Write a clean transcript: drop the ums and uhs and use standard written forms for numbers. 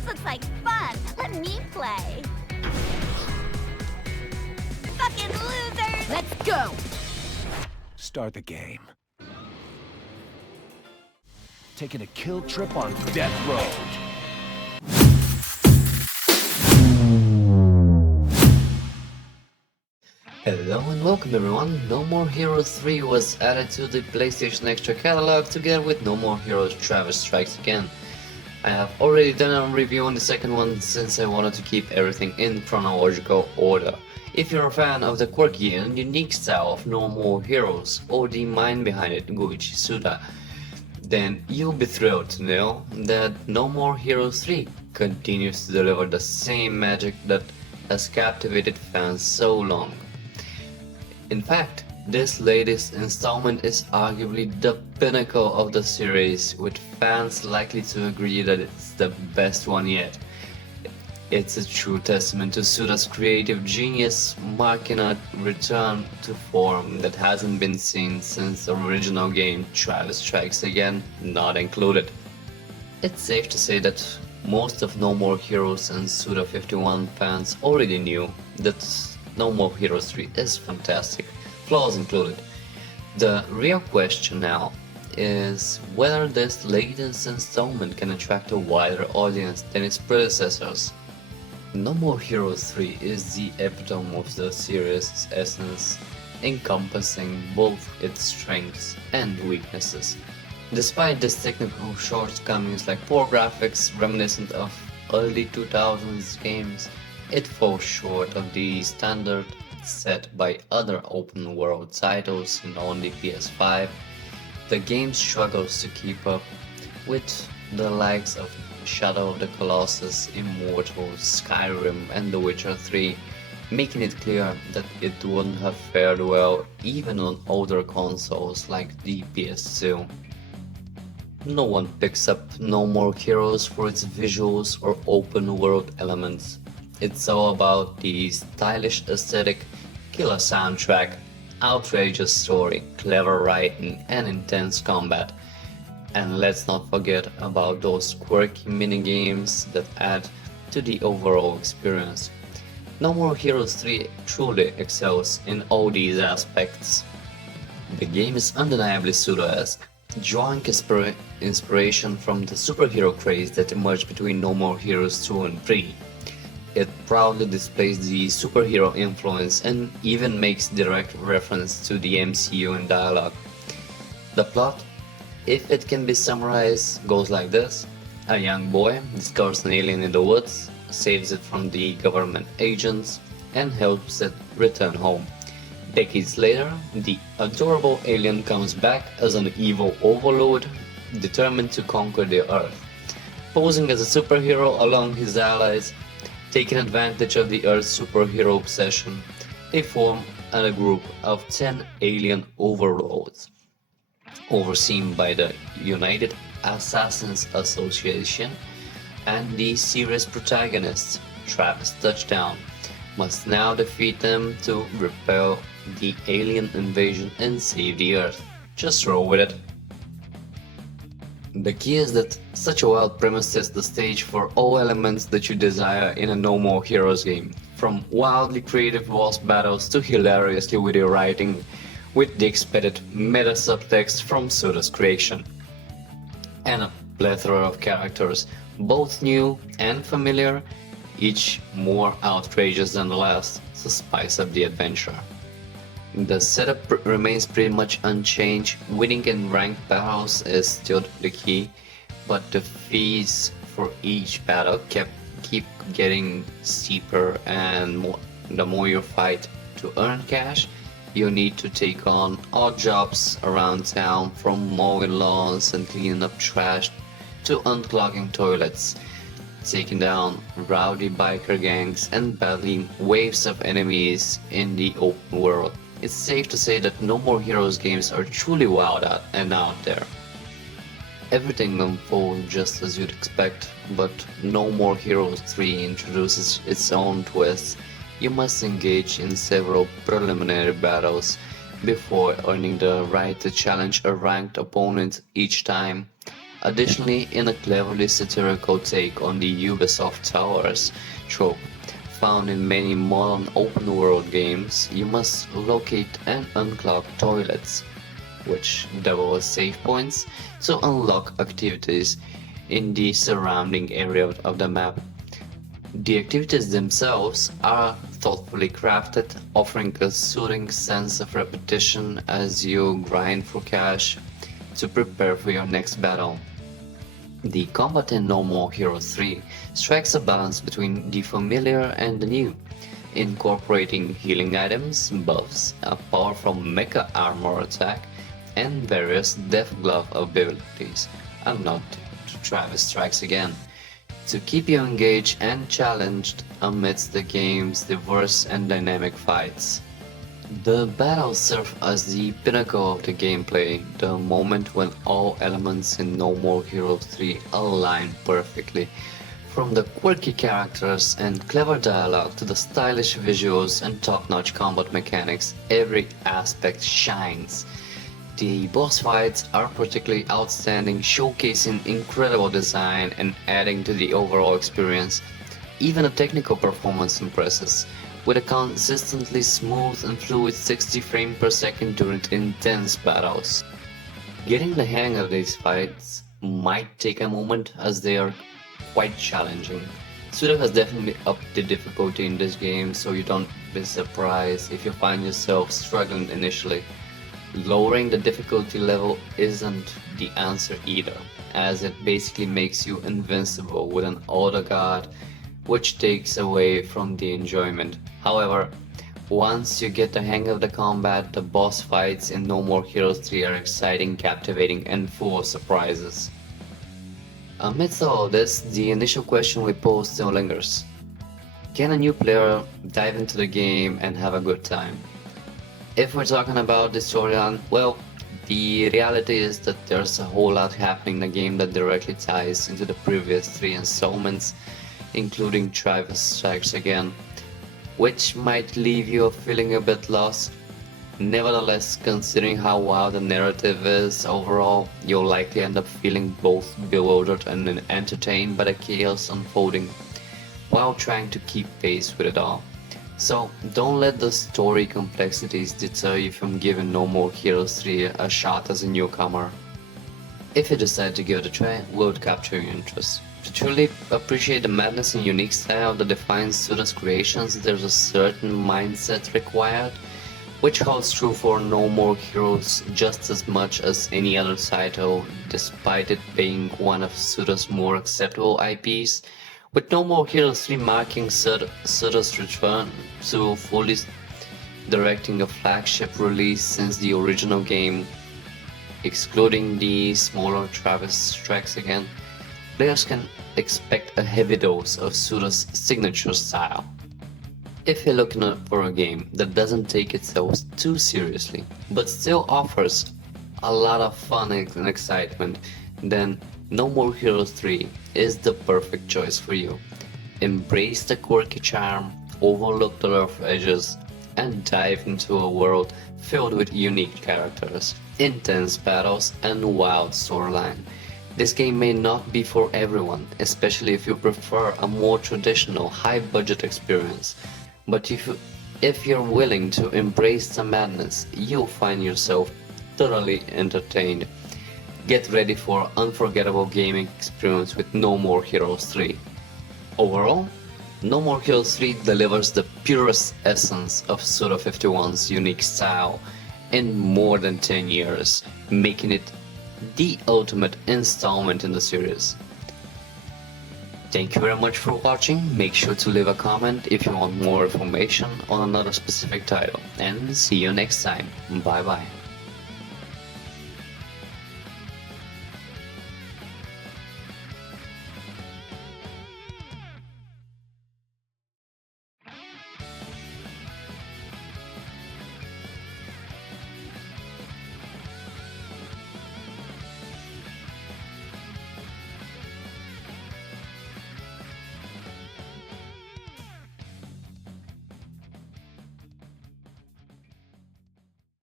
This looks like fun. Let me play. Fucking losers! Let's go! Start the game. Taking a kill trip on Death Road. Hello and welcome everyone. No More Heroes 3 was added to the PlayStation Extra catalog together with No More Heroes Travis Strikes Again. I have already done a review on the second one since I wanted to keep everything in chronological order. If you're a fan of the quirky and unique style of No More Heroes or the mind behind it, Goichi Suda, then you'll be thrilled to know that No More Heroes 3 continues to deliver the same magic that has captivated fans so long. In fact, this latest installment is arguably the pinnacle of the series, with fans likely to agree that it's the best one yet. It's a true testament to Suda's creative genius, marking a return to form that hasn't been seen since the original game Travis Strikes Again not included. It's safe to say that most of No More Heroes and Suda 51 fans already knew that No More Heroes 3 is fantastic, flaws included. The real question now is whether this latest installment can attract a wider audience than its predecessors. No More Heroes 3 is the epitome of the series' essence, encompassing both its strengths and weaknesses. Despite its technical shortcomings like poor graphics reminiscent of early 2000s games, it falls short of the standard set by other open-world titles on the PS5. The game struggles to keep up with the likes of Shadow of the Colossus, Immortal, Skyrim and The Witcher 3, making it clear that it wouldn't have fared well even on older consoles like the PS2. No one picks up No More Heroes for its visuals or open-world elements. It's all about the stylish aesthetic, killer soundtrack, outrageous story, clever writing and intense combat. And let's not forget about those quirky minigames that add to the overall experience. No More Heroes 3 truly excels in all these aspects. The game is undeniably Suda-esque, drawing inspiration from the superhero craze that emerged between No More Heroes 2 and 3. It proudly displays the superhero influence and even makes direct reference to the MCU in dialogue. The plot, if it can be summarized, goes like this. A young boy discovers an alien in the woods, saves it from the government agents, and helps it return home. Decades later, the adorable alien comes back as an evil overlord, determined to conquer the Earth. Posing as a superhero along his allies, taking advantage of the Earth's superhero obsession, they form a group of 10 alien overlords, overseen by the United Assassins Association, and the series protagonist, Travis Touchdown, must now defeat them to repel the alien invasion and save the Earth. Just roll with it. The key is that such a wild premise sets the stage for all elements that you desire in a No More Heroes game, from wildly creative boss battles to hilariously witty writing, with the expected meta subtext from Suda's creation. And a plethora of characters, both new and familiar, each more outrageous than the last, to spice up the adventure. The setup remains pretty much unchanged. Winning in ranked battles is still the key, but the fees for each battle keep getting steeper, and the more you fight to earn cash, you need to take on odd jobs around town, from mowing lawns and cleaning up trash to unclogging toilets, taking down rowdy biker gangs and battling waves of enemies in the open world. It's safe to say that No More Heroes games are truly wild and out there. Everything unfolds just as you'd expect, but No More Heroes 3 introduces its own twists. You must engage in several preliminary battles before earning the right to challenge a ranked opponent each time. Additionally, in a cleverly satirical take on the Ubisoft Towers trope found in many modern open-world games, you must locate and unclog toilets, which double as save points, to unlock activities in the surrounding area of the map. The activities themselves are thoughtfully crafted, offering a soothing sense of repetition as you grind for cash to prepare for your next battle. The combat in No More Heroes 3 strikes a balance between the familiar and the new, incorporating healing items, buffs, a powerful mecha armor attack, and various Death Glove abilities, and not to Travis Strikes Again, to keep you engaged and challenged amidst the game's diverse and dynamic fights. The battles serve as the pinnacle of the gameplay, the moment when all elements in No More Heroes 3 align perfectly. From the quirky characters and clever dialogue to the stylish visuals and top-notch combat mechanics, every aspect shines. The boss fights are particularly outstanding, showcasing incredible design and adding to the overall experience. Even the technical performance impresses, with a consistently smooth and fluid 60 frames per second during intense battles. Getting the hang of these fights might take a moment as they are quite challenging. Suda has definitely upped the difficulty in this game, so you don't be surprised if you find yourself struggling initially. Lowering the difficulty level isn't the answer either, as it basically makes you invincible with an auto guard, which takes away from the enjoyment. However, once you get the hang of the combat, the boss fights in No More Heroes 3 are exciting, captivating, and full of surprises. Amidst all this, the initial question we pose still lingers. Can a new player dive into the game and have a good time? If we're talking about the storyline, well, the reality is that there's a whole lot happening in the game that directly ties into the previous 3 installments, including Travis Strikes Again, which might leave you feeling a bit lost. Nevertheless, considering how wild the narrative is overall, you'll likely end up feeling both bewildered and entertained by the chaos unfolding, while trying to keep pace with it all. So, don't let the story complexities deter you from giving No More Heroes 3 a shot as a newcomer. If you decide to give it a try, will it capture your interest? To truly appreciate the madness and unique style that defines Suda's creations, there's a certain mindset required, which holds true for No More Heroes just as much as any other title, despite it being one of Suda's more acceptable IPs. With No More Heroes 3 marking Suda's return to fully directing a flagship release since the original game, excluding the smaller Travis Strikes Again, players can expect a heavy dose of Suda's signature style. If you're looking for a game that doesn't take itself too seriously, but still offers a lot of fun and excitement, then No More Heroes 3 is the perfect choice for you. Embrace the quirky charm, overlook the rough edges, and dive into a world filled with unique characters, intense battles, and wild storyline. This game may not be for everyone, especially if you prefer a more traditional, high-budget experience, but if you're willing to embrace the madness, you'll find yourself thoroughly entertained. Get ready for an unforgettable gaming experience with No More Heroes 3. Overall, No More Heroes 3 delivers the purest essence of Suda51's unique style in more than 10 years, making it the ultimate installment in the series. Thank you very much for watching. Make sure to leave a comment if you want more information on another specific title, and see you next time. Bye bye.